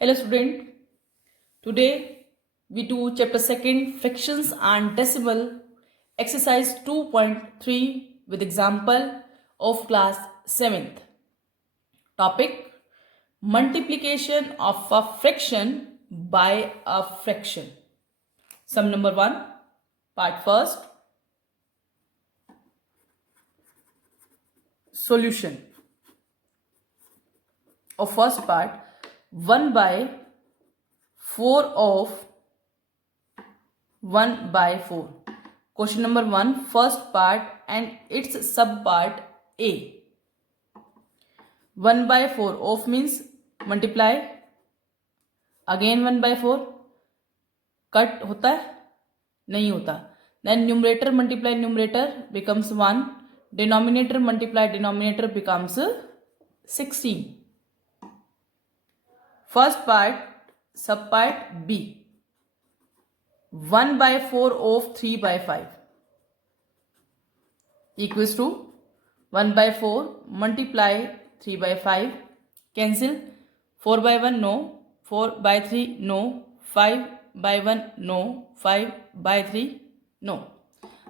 Hello student, today we do chapter 2nd fractions and decimal exercise 2.3 with example of class 7th. Topic multiplication of a fraction by a fraction. Sum number 1, part first. Solution of first part 1 by 4 of 1 by 4. Question number 1, first part and its subpart A. 1 by 4 of means multiply. Again 1 by 4. Cut होता है? नहीं होता. Then numerator multiply numerator becomes 1. Denominator multiply denominator becomes 16. First part, subpart B. 1 by 4 of 3 by 5 equals to 1 by 4 multiply 3 by 5. Cancel. 4 by 1 no, 4 by 3 no, 5 by 1 no, 5 by 3 no.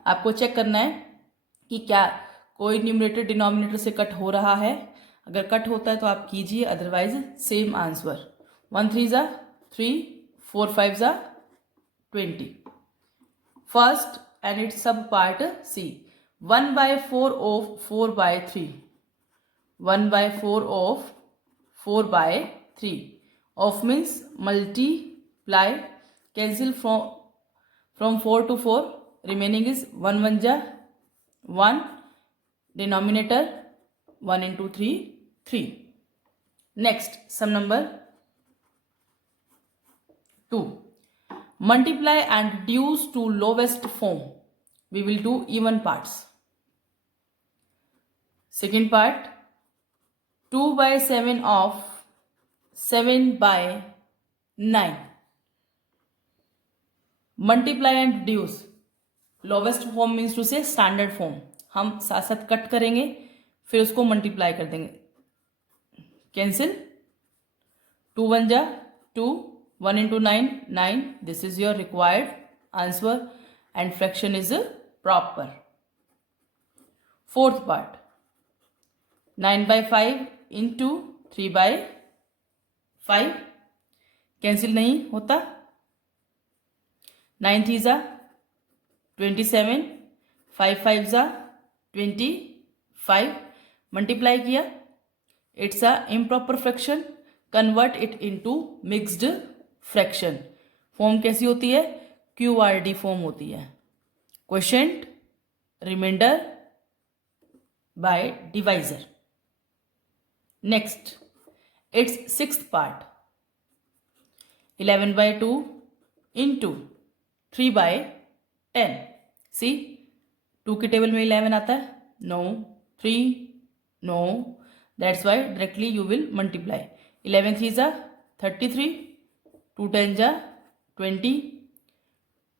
आपको check करना है कि क्या कोई numerator denominator से cut हो रहा है. अगर कट होता है तो आप कीजिए, अदरवाइज सेम आंसर. 1 3 जा 3, 4 5 जा 20. First and its subpart C. 1 by 4 of 4 by 3. 1 by 4 of 4 by 3. Of means multiply. Cancel from 4 to 4. Remaining is 1 1 ja 1. Denominator 1 into 3 3. Next, sum number 2. Multiply and reduce to lowest form. We will do even parts. Second part, 2 by 7 of 7 by 9. Multiply and reduce. Lowest form means to say standard form. हम साथ साथ cut करेंगे, फिर उसको multiply कर देंगे. Cancel. 2 1 जा 2, 1 into 9 9. This is your required answer and fraction is proper. Fourth part, 9 by 5 into 3 by 5. Cancel नहीं होता. 9 3 जा 27, 5 5 जा 25. मल्टीप्लाई किया. It's a improper fraction. Convert it into mixed fraction. Form कैसी होती है? QRD फॉर्म होती है. Question remainder by divisor. Next, it's sixth part 11 by 2 into 3 by 10. See 2 के टेबल में 11 आता है. No. 3 no. That's why directly you will multiply. 11 3 जा 33, 2 10 जा 20.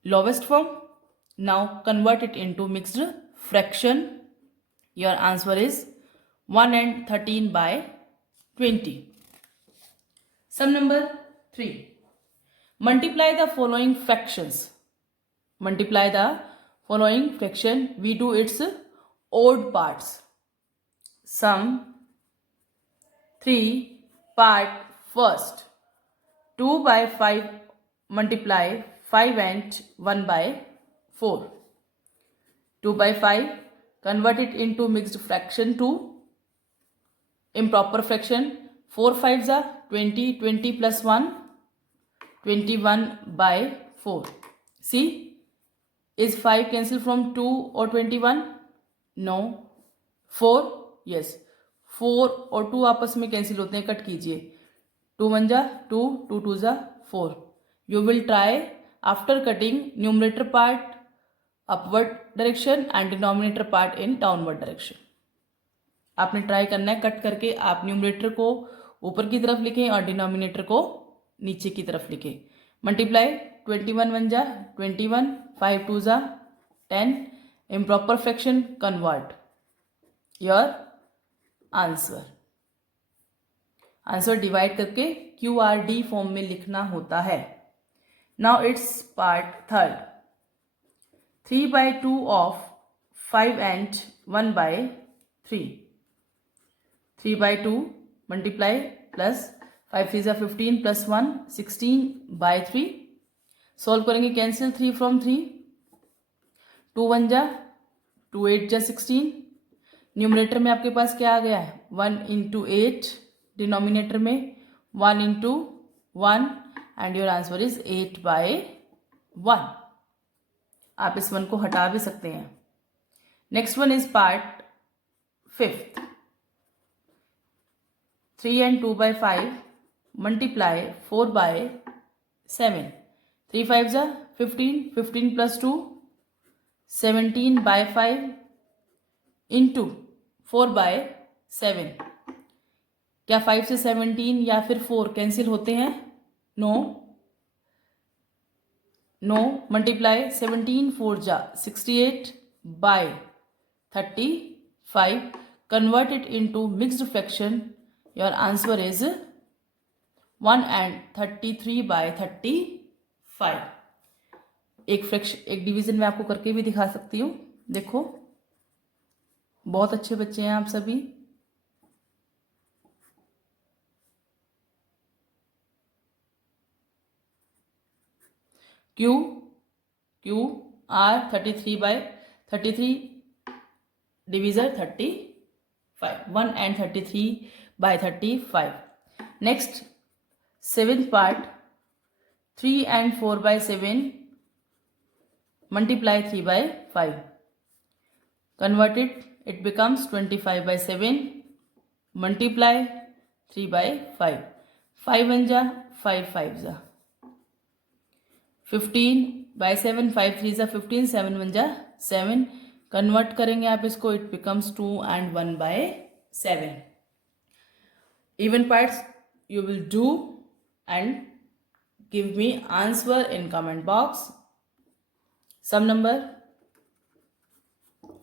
Lowest form. Now convert it into mixed fraction. Your answer is 1 and 13 by 20. Sum number 3. Multiply the following fractions. Multiply the following fraction. We do its odd parts. Sum 3 part first. 2 by 5 multiply 5 and 1 by 4. 2 by 5 convert it into mixed fraction to improper fraction. 4 5s are 20, 20 plus 1 21 by 4. See, is 5 cancel from 2 or 21? No. 4? Yes. 4 और 2 आपस में cancel होते हैं. Cut कीजिए. 2 1 जा 2, 2 2 जा 4. You will try after cutting numerator part upward direction and denominator part in downward direction. आपने try करना है कट करके आप न्यूमरेटर को ऊपर की तरफ लिखें और डिनोमिनेटर को नीचे की तरफ लिखें. मल्टीप्लाई 21 1 जा 21, 5 2 जा 10. Improper fraction convert. Your answer. Answer divide करके QRD फॉर्म में लिखना होता है. Now it's part third. 3/2 of 5 and 1/3. 3/2 multiply plus 5 3 are 15 plus 1 16/3. Solve करेंगे. Cancel 3 from 3. 2 1 जा 2 8 जा 16. न्यूमरेटर में आपके पास क्या आ गया है? 1 into 8. डिनोमिनेटर में 1 into 1 and your answer is 8/1. आप इस 1 को हटा भी सकते हैं. Next one is part fifth. 3 and 2/5 multiply 4/7. 3 5 जा 15. 15 plus 2 17/5 इंटू 4/7. क्या 5 से 17 या फिर 4 कैंसिल होते हैं? नो. मल्टीप्लाई 17 4 जा 68/35. Convert it into mixed fraction. Your answer is 1 and 33/35. एक डिवीजन में आपको करके भी दिखा सकती हूँ. देखो, बहुत अच्छे बच्चे हैं आप सभी. Q R 33/33 divisor 35. 1 and 33/35. Next seventh part. 3 and 4/7 multiply 3/5. Converted it becomes 25/7 multiply 3/5. 5 1 जा 5 5 जा 15/7. 5 3 जा 15. 7 1 जा 7. कन्वर्ट करेंगे आप इसको. It becomes 2 and 1/7. Even parts you will do and give me answer in comment box. Sum number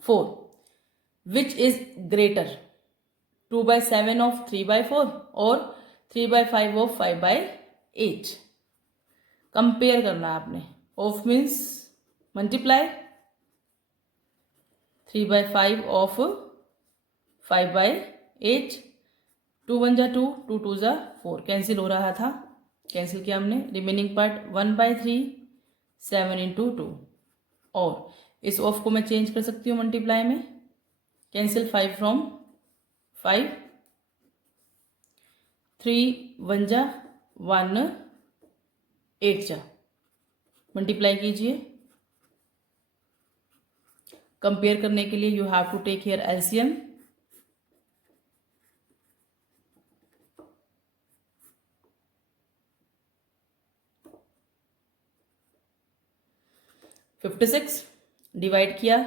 4. Which is greater, 2/7 of 3/4 or 3/5 of 5/8? Compare करना है आपने. Of means multiply. 3/5 of 5/8. 2 1 जा 2. 2 2 जा 4. कैंसिल हो रहा था, कैंसिल किया हमने. Remaining part 1/3 7 into 2. और इस ऑफ को मैं चेंज कर सकती हूँ मल्टीप्लाई में. Cancel 5 from 5. 3 1 जा 1 8 जा. मल्टीप्लाई कीजिए. कंपेयर करने के लिए you have to take here LCM. $56 divide किया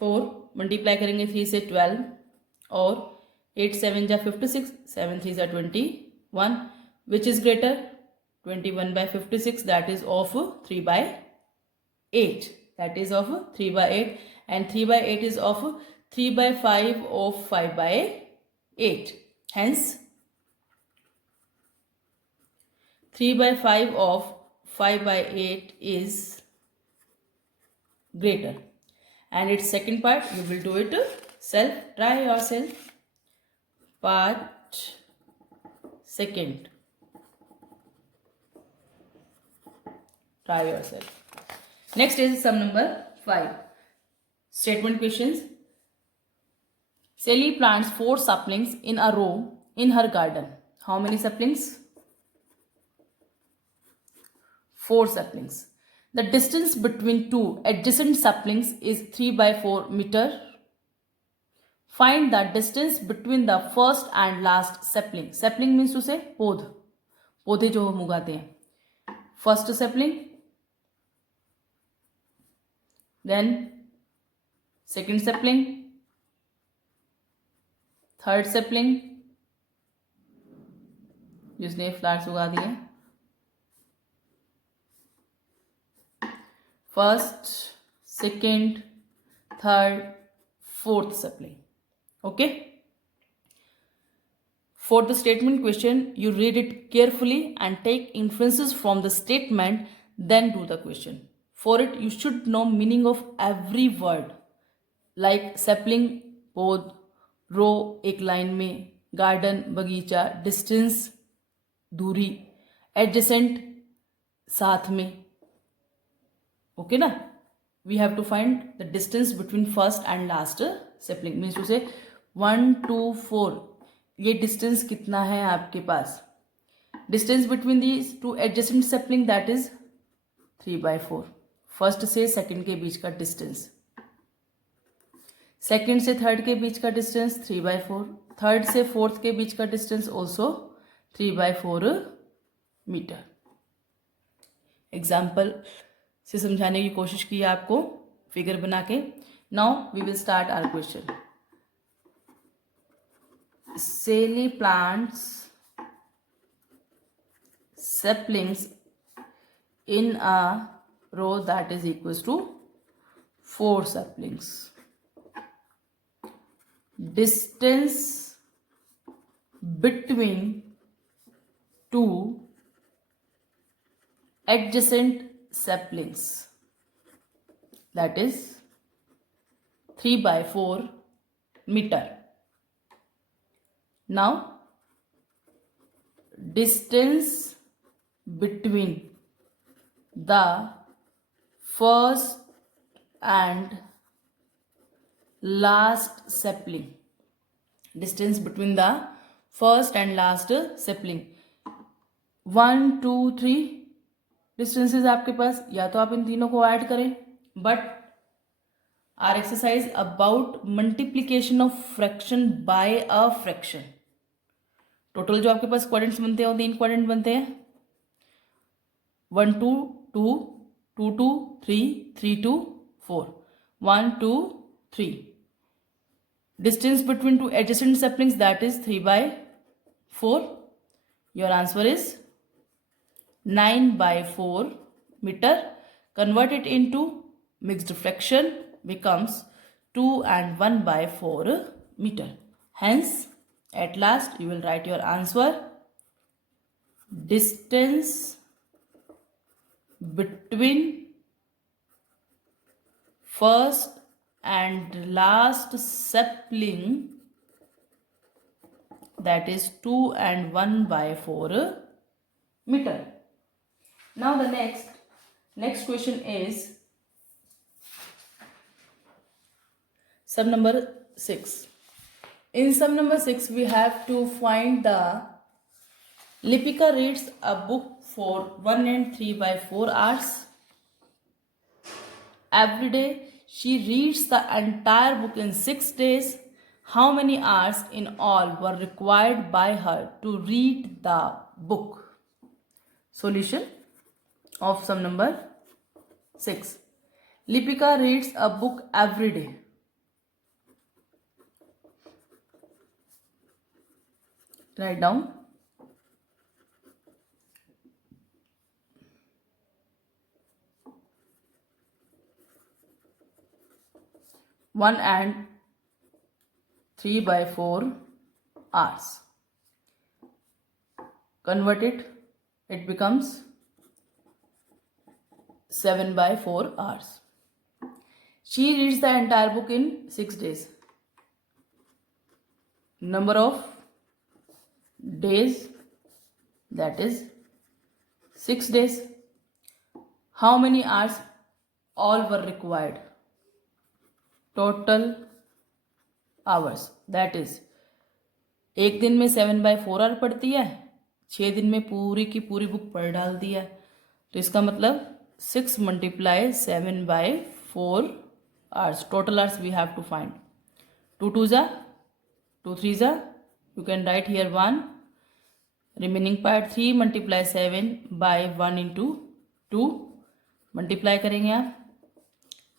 4. मल्टीप्लाई करेंगे 3 से 12 और 8 7 जा 56. 7 3 जा 21. Which is greater? 21/56. That is of 3/8. That is of 3/8 and 3/8 is of 3/5 of 5/8. Hence 3/5 of 5/8 is greater. And its second part, you will do it self. Try yourself. Part second. Try yourself. Next is sum number 5. Statement questions. Sally plants 4 saplings in a row in her garden. How many saplings? 4 saplings. The distance between 2 adjacent saplings is 3/4 meter. Find the distance between the first and last sapling. Sapling means to say पौधे जो हम उगाते हैं. First sapling, then second sapling, third sapling जिसने flowers उगा दिए, first second third fourth sapling. Okay. For the statement question, you read it carefully and take inferences from the statement, then do the question. For it, you should know meaning of every word, like sapling, पौध, रो एक line में, garden बगीचा, distance दूरी, adjacent साथ में. Okay ना. We have to find the distance between first and last sapling. Means two से 1 2 4, ये डिस्टेंस कितना है आपके पास. Distance between these two adjacent sapling that is 3/4. First से सेकंड के बीच का डिस्टेंस, सेकंड से थर्ड के बीच का डिस्टेंस 3/4, थर्ड से फोर्थ के बीच का डिस्टेंस ऑल्सो 3/4 मीटर. एग्जाम्पल से समझाने की कोशिश की है आपको फिगर बना के. Now we will start our question. Sally plants saplings in a row that is equals to 4 saplings. Distance between two adjacent saplings that is 3/4 meter. Now distance between the first and last sapling, distance between the first and last sapling 1 2 3 distances आपके पास. या तो आप इन तीनों को add करें, but our exercise about multiplication of fraction by a fraction. Total जो आपके पास quadrants बनते हैं वो 3 क्वाड्रेंट बनते हैं. 1 2 2 2 2 3 3 2 4 1 2 3. Distance between two adjacent saplings that is 3/4. Your answer is 9/4 meter. Convert it into mixed fraction, becomes 2 and 1/4 meter. Hence, at last you will write your answer. Distance between first and last sapling that is 2 and 1/4 meter. Now the next question is sum number 6. In sum number 6 we have to find the Lipika reads a book for 1 and 3/4 hours. Every day she reads the entire book in 6 days. How many hours in all were required by her to read the book? Solution of sum number 6. Lipika reads a book every day. Write down. One and 3/4 hours. Convert it. It becomes 7/4 hours. She reads the entire book in 6 days. Number of days that is 6 days. How many hours all were required? Total hours that is, एक दिन में 7/4 our पढ़ती है, 6 दिन में पूरी की पूरी बुक पढ़ डालती है. तो इसका मतलब 6 × 7/4 hours. Total hours we have to find. 2 2s are 2 3s are, you can write here 1. Remaining part 3 × 7/1 into 2. Multiply करेंगे आप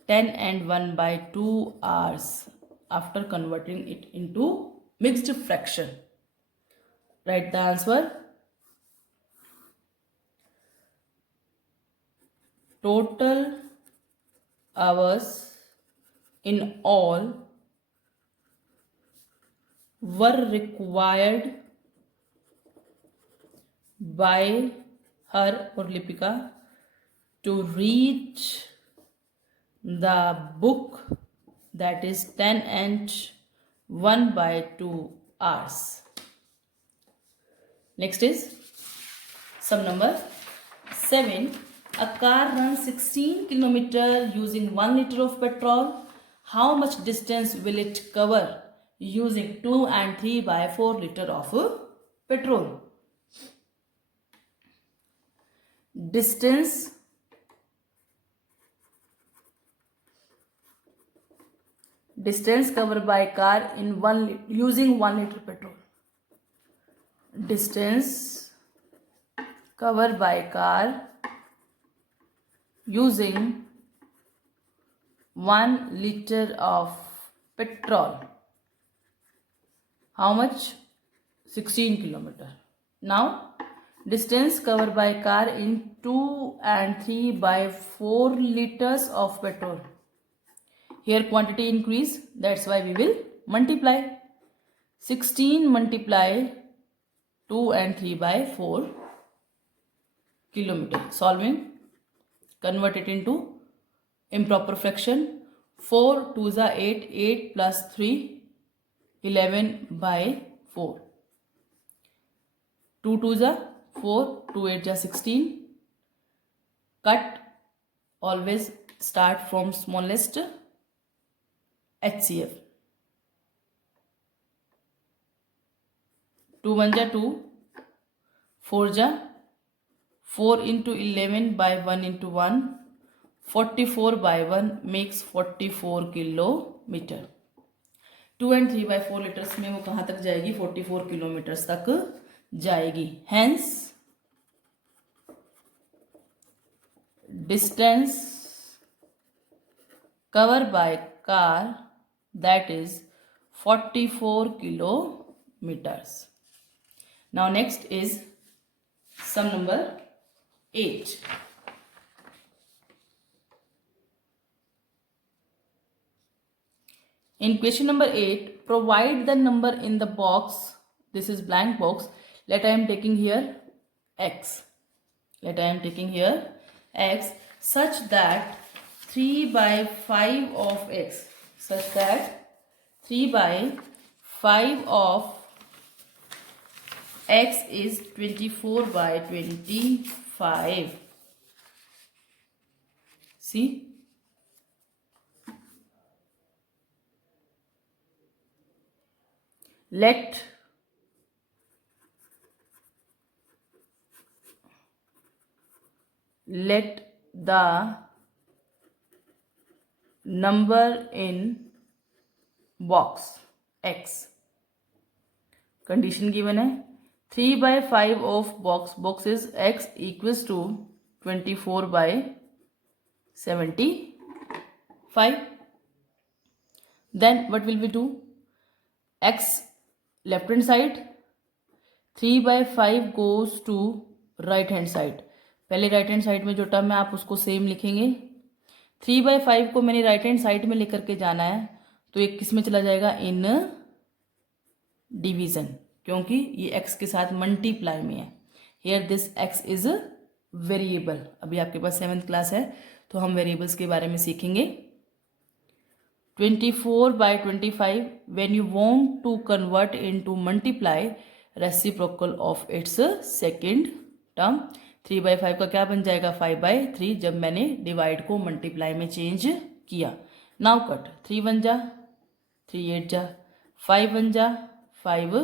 10 and 1/2 hours after converting it into mixed fraction. Write the answer. Total hours in all were required by her or Lipika to read the book, that is 10 and 1 by 2 hours. Next is sum number 7. A car runs 16 km using 1 liter of petrol. How much distance will it cover using 2 and 3 by 4 liter of petrol? Distance covered by car in using 1 liter petrol. Distance covered by car using 1 liter of petrol. How much? 16 km. Now, distance covered by car in 2 and 3 by 4 liters of petrol. Here quantity increase, that's why we will multiply. 16 multiply 2 and 3 by 4 kilometer. Solving, convert it into improper fraction. 4 2s are 8, 8 plus 3, 11 by 4. 2 2s are 4, 2 8 are 16. Cut, always start from smallest HCF. 2 1 ja 2, 4 ja 4 into 11 by 1 into 1, 44 by 1 makes 44 kilometre. 2 and 3 by 4 litres में वो कहाँ तक जाएगी? 44 kilometres तक जाएगी. Hence distance covered by car, that is 44 kilometers. Now next is sum number 8. In question number 8, provide the number in the box. This is blank box. Let I am taking here x. Let I am taking here x such that 3 by 5 of x. Such that 3 by 5 of x is 24 by 25. See? Let the number in box x. Condition given है 3 by 5 of box is x equals to 24 by 75. Then what will we do? X left hand side, 3 by 5 goes to right hand side. पहले right hand side में जो term है आप उसको same लिखेंगे. 3 by 5 को मैंने राइट हैंड साइड में लेकर के जाना है तो एक किस में चला जाएगा? इन डिवीजन, क्योंकि ये x के साथ मल्टीप्लाई में है. Here this x is variable. अभी आपके पास 7th क्लास है तो हम वेरिएबल्स के बारे में सीखेंगे. 24 by 25, when you want to convert into multiply, reciprocal of its second term. 3 by 5 का क्या बन जाएगा? 5 by 3 जब मैंने डिवाइड को मल्टीप्लाई में चेंज किया. नाउ कट 3 1 जा 3 8 जा 5 1 जा 5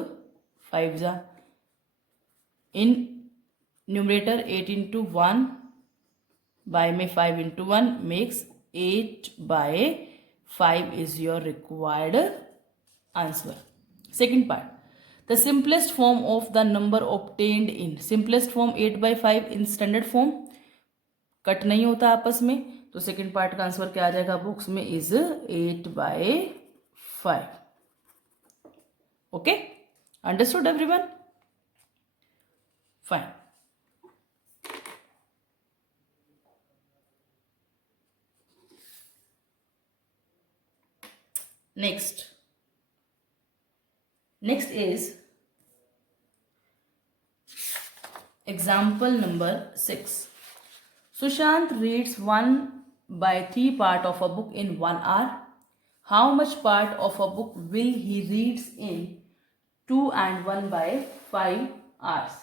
5 जा. इन न्यूमरेटर 8 into 1 by में 5 into 1 makes 8 by 5 is your required answer. Second part, the simplest form of the number obtained in. Simplest form 8 by 5 in standard form. Cut नहीं होता आपस में, तो सेकेंड पार्ट का आंसर क्या आ जाएगा box में? Is 8 by 5. Okay, understood everyone? Fine. Next is Example number 6. Sushant reads 1/3 part of a book in 1 hour. How much part of a book will he reads in 2 and 1/5 hours?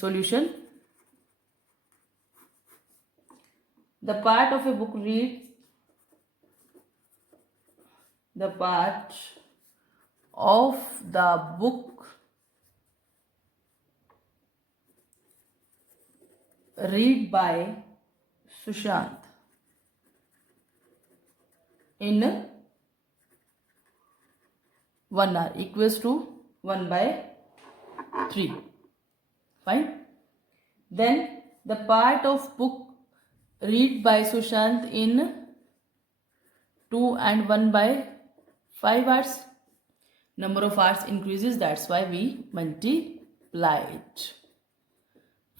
Solution. The part of a book read by Sushant in 1 hour equals to 1/3. Fine. Then the part of book read by Sushant in 2 and 1/5 hours. Number of hours increases, that's why we multiply it.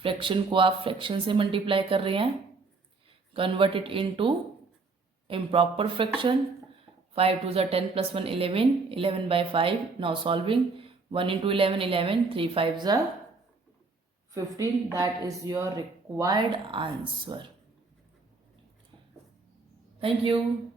Fraction को आप fraction से multiply कर रहे हैं. Convert it into improper fraction. 5 2s are 10 plus 1 11. 11/5. Now solving. 1 into 11 11. 3 5s are 15. That is your required answer. Thank you.